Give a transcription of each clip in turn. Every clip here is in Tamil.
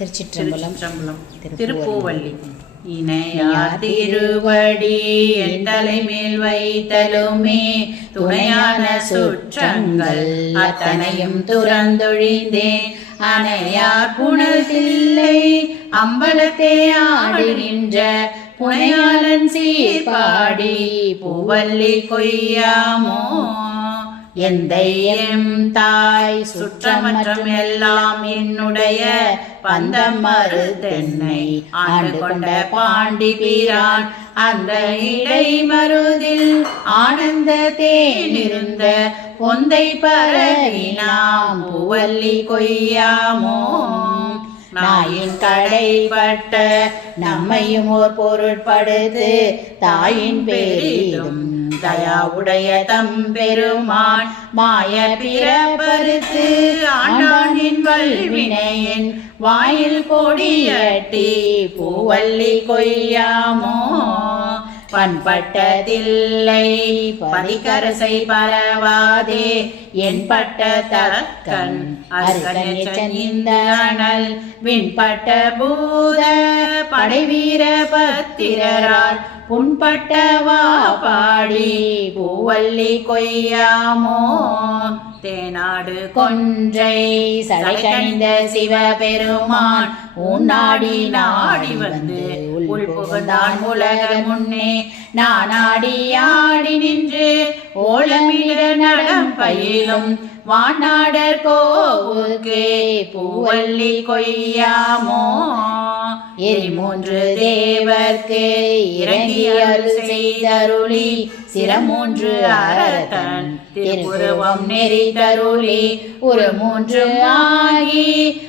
திருச்சிற்றம்பலம். திருப்பூவல்லி இணையார் திருவடி என் தலைமேல் வைத்தலுமே துணையான சுற்றங்கள் அத்தனையும் துறந்தொழிந்தேன் அணையார் புனல் தில்லை அம்பலத்தே ஆடுகின்ற புனையாளன் சீர்பாடி பூவல்லி கொய்யாமோ எந்தையும் தாய் சுற்றமற்றம் எல்லாம் என்னுடைய பந்தம் மருதென்னை ஆண்டு கொண்ட பாண்டி பீரான் அந்த இடை மருதில் ஆனந்த தேனிருந்த பொந்தை பரவினாம் புவல்லி கொய்யாமோ. நாயின் கடைப்பட்ட நம்மையும் ஓர் பொருட்படுத்து தாயின் பெரிதும் தயாவுடைய தம்பெருமான் மாய பிறப்பருத்து ஆண்டானின் வல்வினையின் வாயில் கொடியட்டி பூவல்லி கொய்யாமோ பண்பட்டதில்லை. பதிகரசை பரவாதே. என்பட்ட தக்கன் இந்த அனல். விண்பட்ட பூத படைவீர பத்திரரால். புண்பட்ட வா பாடி பூவல்லி கொய்யாமோ. தேனாடு கொன்றை சடைகணிந்த சிவபெருமான் உன்னாடி நாடி வந்து உள் புகுந்தான் உலக முன்னே. நானாடி ஆடி நின்று ஓலமிட நடம் பயிலும் வானாடர் கோவுக்கே பூவல்லி கொய்யாமோ எரி மூன்று தேவர்க்கு இறங்கி அருள் செய்தருளி சிரமூன்று அரத்தன் திருவுருவம் நெறி தருளி ஒரு மூன்று ஆகி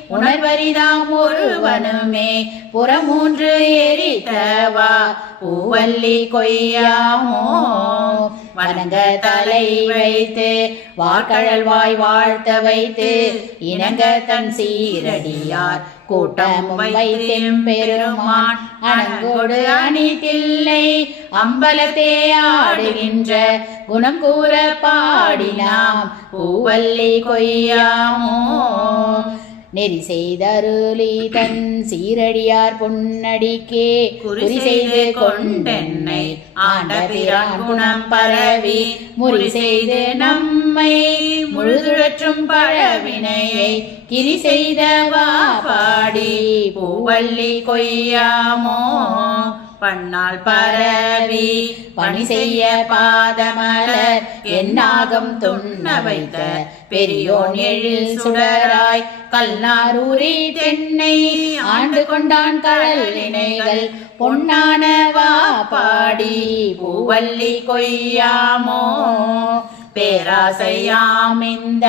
உணர்வரிதாம் ஒருவனுமே புறமூன்று எரித்தவா பூவல்லி கொய்யாமோ வணங்க தலை வைத்து வார்கழல் வாய் வாழ்த்த வைத்து இணங்க தன் சீரடியார். கூட்டமும் வைத்தெம் பெருமான் அணங்கோடு அணிதில்லை அம்பலத்தே ஆடுகின்ற குணம் கூற பாடினாம். பூவல்லி கொய்யாமோ நெறி செய்தருளி தன் சீரடியார் பொன்னடிக்கே. குறி செய்து கொண்டென்னை ஆண்ட பிரான் குணம் பரவி. முறி செய்து நம்மை முழுதுழற்றும் பழவினையை கிரி செய்தவா பாடி பூவல்லி கொய்யாமோ பண்ணால் பரவி. பணி செய்ய பாதமலர் என்னாகம் துண்ண வைத்த பெரியோன் எழில் சுடராய் கல்லாரூரி தென்னை ஆண்டு கொண்டான் கடல் இணைகள் பொன்னானவா பாடி பூவல்லி கொய்யாமோ? பேராசையாம் இந்த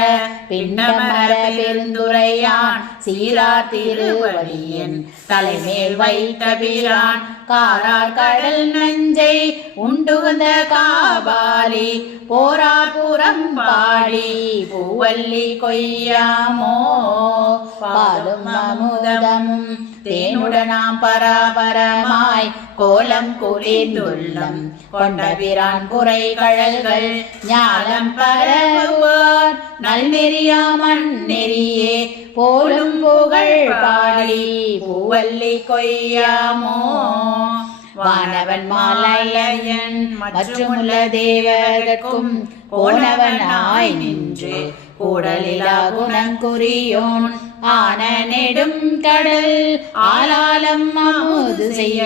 பின்னமர பெருந்துரையான் சீரா திருவடியின் தலைமேல் வைத்த பிரான் காரார் கடல் நஞ்சை உண்டுகுந்த காபாலி போரார் புறம் பாடி பூவல்லி கொய்யாமோ? பாலும் அமுதமும் தேனுடனாம் பராபரமாய் கோலம் குளிர்ந்துள்ளம் கொண்ட பிரான் குறை கழல்கள் ஞாலம் பரவுவார் நல்நெறியாமன் நெறியே போலும் புகழ் பாடி பூவல்லி கொய்யாமோ? வானவன் மாலையன் மற்றுமுள்ள தேவர்க்கும் போனவனாய் நின்று கூடலிலா குணங்குரியோன் ஆன நெடும் கடல் ஆலாலம் அமுது செய்ய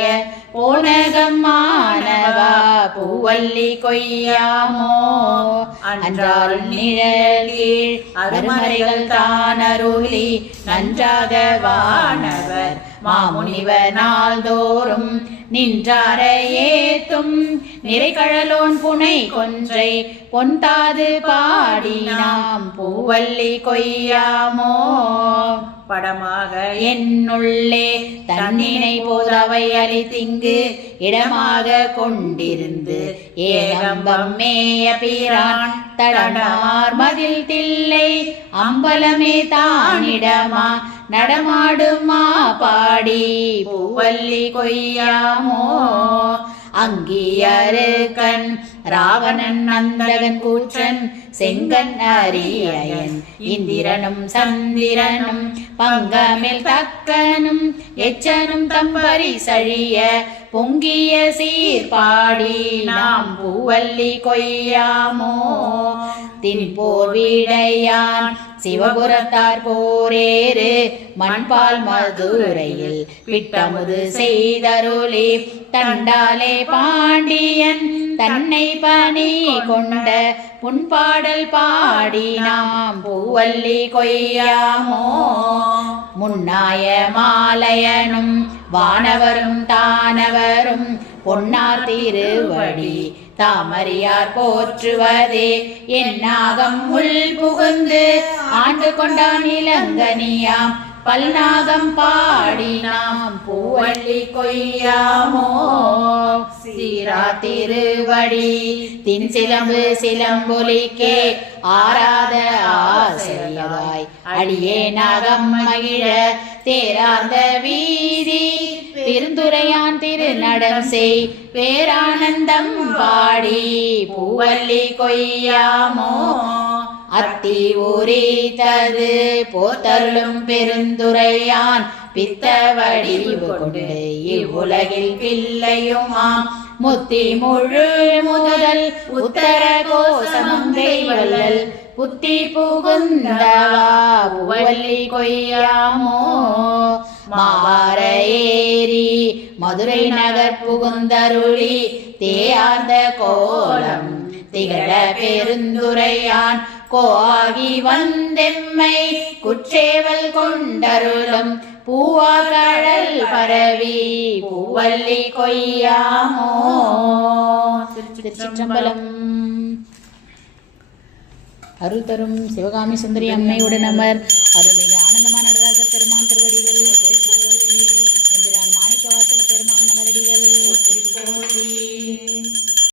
போனகம் மாணவா பூவல்லி கொய்யாமோ? அன்றால் நிழல் அருமறைகள் தான் அருளி நன்றாக வானவர் மாமுனிவர் நாள்தோறும் நின்றார ஏத்தும் நிறைகழலோன் புனை கொன்றை பொன்தாது பாடி நாம் பூவல்லி கொய்யாமோ. படமாக என்னுள்ளே தன்னினை போதவை அளித்திங்கு இடமாக கொண்டிருந்து ஏகம்பம் மேய பிரான் தடமார் மதில் தில்லை அம்பலமே தானிடமா. நடமாடுமா பாடி பூவல்லி கொய்யாமோ? அங்கியரு கண் ராவணன் நந்தகன் கூற்றன் செங்கன் அரியன் இந்திரனும் சந்திரனும் பங்கமில் தக்கனும் எச்சனும் தம்பரி சழிய பொங்கிய சீர்பாடி நாம் பூவல்லி கொய்யாமோ? தின்போர் வீடையான் சிவபுரத்தார் போரேறு. மண்பால் மதுரையில் பிட்டமுது செய்தருளி. தண்டாலே பாண்டியன் தன்னை பணி கொண்ட புண்பாடல் பாடி நாம் பூவல்லி கொய்யாமோ. முன்னாய மாலையனும் வானவரும் தானவரும் பொன்னார் திருவடி தாமரியார் போற்றுவதே என் நாகம் உள் புகுந்து ஆண்டு கொண்டான் இளங்கனியாம். பல்நாதம் பாடி நாம் பூவள்ளி கொய்யாமோ? சீரா திருவடி தின் சிலம்பு சிலம்பொலிக்கே ஆராத ஆசையாய். அடியே நாகம் மகிழ தேராந்த வீதி பெருந்துரையான் திருநடம் செய். பேரானந்தம் பாடி பூவல்லி கொய்யாமோ? அத்தி ஊரித்தது போத்தருளும் பெருந்துரையான் பித்த வடிவு கொண்டு இவ்வுலகில் பிள்ளையுமாம். முத்தி முழு முதல் உத்தர கோசமம் தெய்வல்லல் புத்தி புகுந்தவா புவல்லி கொய்யாமோ? மாவார ஏரி மதுரை நகர் புகுந்தருளி தேயார்ந்த கோலம் திகழ பெருந்துரையான். கோவி வந்தெம்மை குற்றேவல் கொண்டருளும். பூவாகழல் பரவி பூவல்லி கொய்யாமோ. திருச்சிற்றம்பலம். அருள் தரும் சிவகாமி சுந்தரி அம்மையுடன் அமர் அருமை